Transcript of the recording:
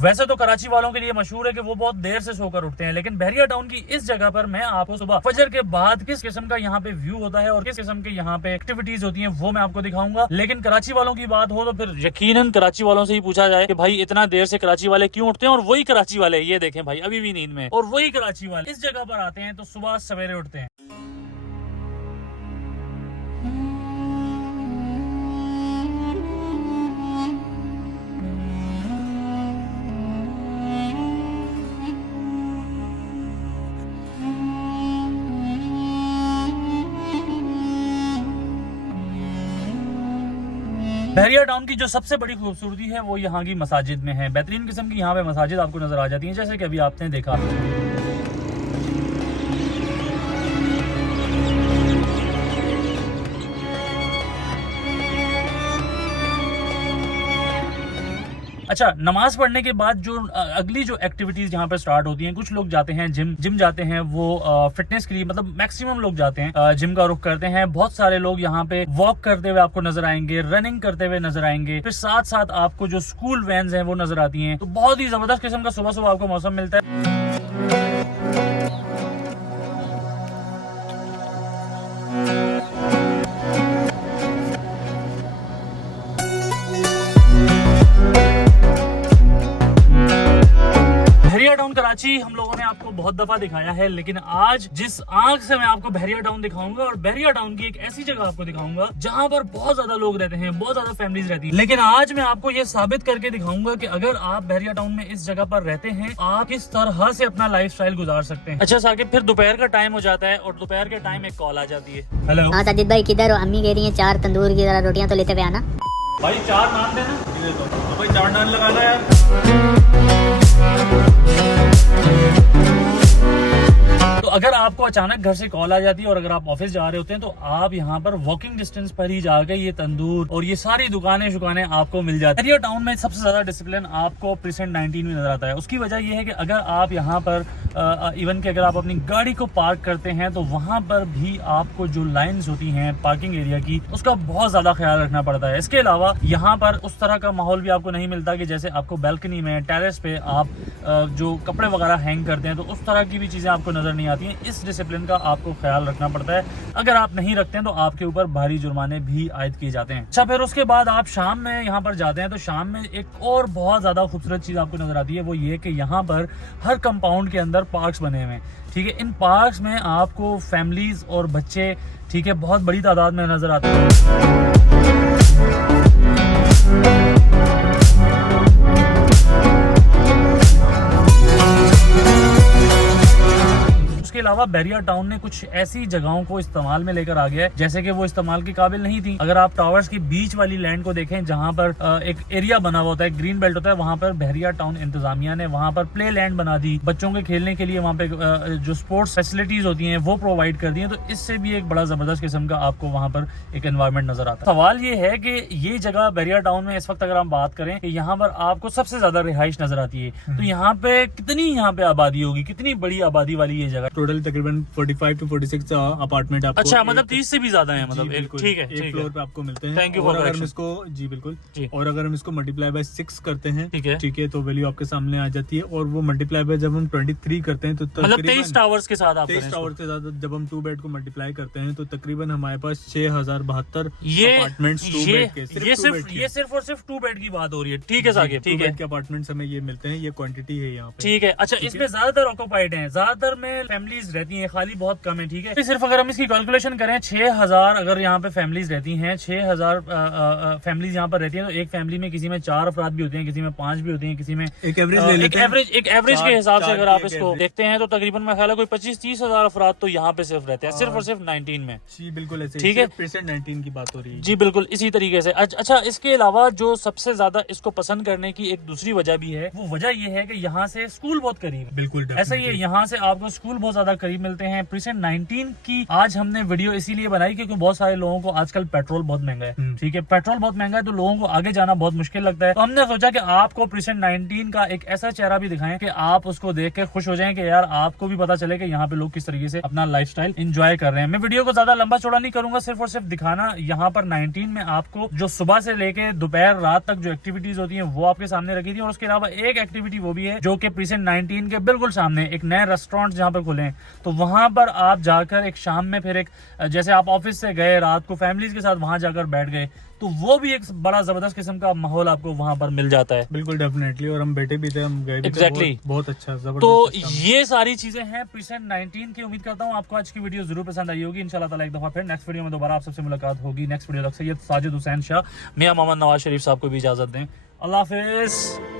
वैसे तो कराची वालों के लिए मशहूर है कि वो बहुत देर से सोकर उठते हैं, लेकिन बहरिया टाउन की इस जगह पर मैं आपको सुबह फजर के बाद किस किस्म का यहाँ पे व्यू होता है और किस किस्म के यहाँ पे एक्टिविटीज होती हैं वो मैं आपको दिखाऊंगा। लेकिन कराची वालों की बात हो तो फिर यकीनन कराची वालों से ही पूछा जाए कि भाई इतना देर से कराची वाले क्यों उठते हैं, और वही कराची वाले ये देखें भाई अभी भी नींद में, और वही कराची वाले इस जगह पर आते हैं तो सुबह सवेरे उठते हैं। बहरिया टाउन की जो सबसे बड़ी खूबसूरती है वो यहाँ की मसाजिद में है। बेहतरीन किस्म की यहाँ पे मसाजिद आपको नजर आ जाती हैं, जैसे कि अभी आपने देखा। अच्छा, नमाज पढ़ने के बाद जो अगली जो एक्टिविटीज यहाँ पे स्टार्ट होती हैं, कुछ लोग जाते हैं जिम जाते हैं, वो फिटनेस के लिए, मतलब मैक्सिमम लोग जाते हैं जिम का रुख करते हैं। बहुत सारे लोग यहाँ पे वॉक करते हुए आपको नजर आएंगे, रनिंग करते हुए नजर आएंगे, फिर साथ साथ आपको जो स्कूल वैन्स हैं वो नजर आती हैं। तो बहुत ही जबरदस्त किस्म का सुबह सुबह आपको मौसम मिलता है। बहरिया टाउन कराची हम लोगों ने आपको बहुत दफा दिखाया है, लेकिन आज जिस आंख से मैं आपको बहरिया टाउन दिखाऊंगा, और बहरिया टाउन की एक ऐसी जगह आपको दिखाऊंगा जहां पर बहुत ज्यादा लोग रहते हैं, बहुत ज्यादा फैमिलीज रहती हैं। लेकिन आज मैं आपको ये साबित करके दिखाऊंगा कि अगर आप बहरिया टाउन में इस जगह पर रहते हैं, आप किस तरह से अपना लाइफस्टाइल गुजार सकते हैं। अच्छा साकिब, फिर दोपहर का टाइम हो जाता है और दोपहर के टाइम एक कॉल आ जाती है। हेलो हाँ साजिद भाई, किधर हो? अम्मी कह रही है 4 तंदूर की जरा रोटियां तो लेते हुए आना। भाई 4 नान देना। तो भाई 4 नान लगा लो यार। तो अगर आपको अचानक घर से कॉल आ जाती है और अगर आप ऑफिस जा रहे होते हैं, तो आप यहाँ पर वॉकिंग डिस्टेंस पर ही जाकर ये तंदूर और ये सारी दुकानें शुकानें आपको मिल जाती है। बहरिया टाउन में सबसे ज्यादा डिसिप्लिन आपको प्रेजेंट 19 में नजर आता है। उसकी वजह यह है कि अगर आप यहाँ पर इवन कि अगर आप अपनी गाड़ी को पार्क करते हैं तो वहां पर भी आपको जो लाइन्स होती हैं पार्किंग एरिया की, उसका बहुत ज्यादा ख्याल रखना पड़ता है। इसके अलावा यहाँ पर उस तरह का माहौल भी आपको नहीं मिलता कि जैसे आपको बैल्कनी में, टेरेस पे आप जो कपड़े वगैरह हैंग करते हैं, तो उस तरह की भी चीजें आपको नजर नहीं आती हैं। इस डिसिप्लिन का आपको ख्याल रखना पड़ता है। अगर आप नहीं रखते हैं तो आपके ऊपर भारी जुर्माने भी आयद किए जाते हैं। अच्छा, फिर उसके बाद आप शाम में यहाँ पर जाते हैं तो शाम में एक और बहुत ज्यादा खूबसूरत चीज आपको नजर आती है, वो ये कि यहाँ पर हर कंपाउंड के अंदर पार्क्स बने हुए हैं। ठीक है, इन पार्क्स में आपको फैमिलीज और बच्चे, ठीक है, बहुत बड़ी तादाद में नजर आते हैं। उसके अलावा बहरिया टाउन ने कुछ ऐसी जगहों को इस्तेमाल में लेकर आ गया है जैसे कि वो इस्तेमाल के काबिल नहीं थी। अगर आप टावर्स की बीच वाली लैंड को देखें, जहां पर एक एरिया बना हुआ होता है, ग्रीन बेल्ट होता है, वहां पर बहरिया टाउन इंतजामिया ने वहां पर प्ले लैंड बना दी, बच्चों के खेलने के लिए वहां पे जो स्पोर्ट्स फैसिलिटीज होती हैं वो प्रोवाइड कर दी है। तो इससे भी एक बड़ा जबरदस्त किस्म का आपको वहां पर एक एनवायरमेंट नजर आता है। सवाल ये है कि ये जगह बहरिया टाउन में इस वक्त अगर हम बात करें कि यहाँ पर आपको सबसे ज्यादा रिहाइश नजर आती है, तो यहाँ पे कितनी यहाँ पे आबादी होगी, कितनी बड़ी आबादी वाली ये जगह? टोटल तकरीबन 45 to 46 अपार्टमेंट आपको। अच्छा, मतलब 30 से भी ज्यादा है, मतलब एक ठीक है, एक फ्लोर पे आपको मिलते हैं। थैंक यू और फॉर अगर हम इसको जी बिल्कुल जी। और अगर हम इसको मल्टीप्लाई बाय 6 करते हैं, ठीक है, तो वैल्यू आपके सामने आ जाती है। और वो मल्टीप्लाई बाय जब हम 23 करते हैं तो मतलब 23 टावर्स के साथ आप 23 टावर से ज्यादा जब हम 2 बेड को मल्टीप्लाई करते हैं तो तकरीबन हमारे पास 6072 ये अपार्टमेंट्स 2 बेड के, ये सिर्फ और सिर्फ 2 बेड की बात हो रही है। ठीक है साकिब, ठीक है, के अपार्टमेंट्स हमें ये मिलते हैं, ये क्वांटिटी है यहाँ पे। ठीक है। अच्छा, इसमें ज्यादातर ऑक्यूपाइड हैं, ज्यादातर में फैमिलीज रहती हैं, खाली बहुत कम है। ठीक है, सिर्फ अगर हम इसकी कैलकुलेशन करें 6000 अगर यहाँ पे फैमिलीज रहती हैं, 6000 फैमिलीज यहाँ पर रहती हैं, तो एक फैमिली में किसी में 4 अफराद भी होते हैं, किसी में 5 भी होते हैं, किसी में एक एवरेज के हिसाब से अगर आप इसको देखते हैं तो तकरीबन मैं ख्याल है कोई 25-30 हजार अफराद तो यहाँ पे सिर्फ रहते हैं, सिर्फ और सिर्फ 19 में। जी बिल्कुल ऐसे, ठीक है, 19 की बात हो रही है। जी बिल्कुल इसी तरीके से। अच्छा, इसके अलावा जो सबसे ज्यादा इसको पसंद करने की एक दूसरी वजह भी है, वो वजह ये है कि यहाँ से स्कूल बहुत करीब है। बिल्कुल ऐसा ही है, यहाँ से आपको स्कूल बहुत ज्यादा करीब मिलते हैं। प्रीसेंट 19 की आज हमने वीडियो इसीलिए बनाई क्योंकि बहुत सारे लोगों को आजकल पेट्रोल बहुत महंगा है, ठीक है, पेट्रोल बहुत महंगा है तो लोगों को आगे जाना बहुत मुश्किल लगता है। तो हमने सोचा कि आपको प्रीसेंट 19 का एक ऐसा चेहरा भी दिखाएं कि आप उसको देख के खुश हो जाएं कि यार आपको भी पता चले कि यहाँ पे लोग किस तरीके से अपना लाइफस्टाइल एंजॉय कर रहे हैं। मैं वीडियो को ज्यादा लंबा चौड़ा नहीं करूंगा, सिर्फ और सिर्फ दिखाना यहाँ पर 19 में आपको जो सुबह से लेके दोपहर रात तक जो एक्टिविटीज होती है वो आपके सामने रखी थी। और उसके अलावा एक एक्टिविटी वो भी है जो कि प्रीसेंट 19 के बिल्कुल सामने एक नए रेस्टोरेंट जहाँ पर खुले हैं, तो वहां पर आप जाकर एक शाम में फिर एक जैसे आप ऑफिस से गए रात को फैमिलीज के साथ वहां जाकर बैठ गए तो वो भी एक बड़ा जबरदस्त किस्म का माहौल आपको वहां पर मिल जाता है। बिल्कुल डेफिनेटली, और हम बैठे भी थे, हम गए भी Exactly. थे, बहुत अच्छा जबरदस्त। तो ये सारी चीजें हैं प्रीसेंट 19 की। उम्मीद करता हूँ आपको आज की वीडियो जरूर पसंद आई होगी। इंशाल्लाह ताला एक दफा फिर नेक्स्ट वीडियो में दोबारा आप सबसे मुलाकात होगी। नेक्स्ट वीडियो तक सैयद साजिद हुसैन शाह, मियां मोहम्मद नवाज शरीफ साहब को भी इजाजत दें। अल्लाह हाफिज।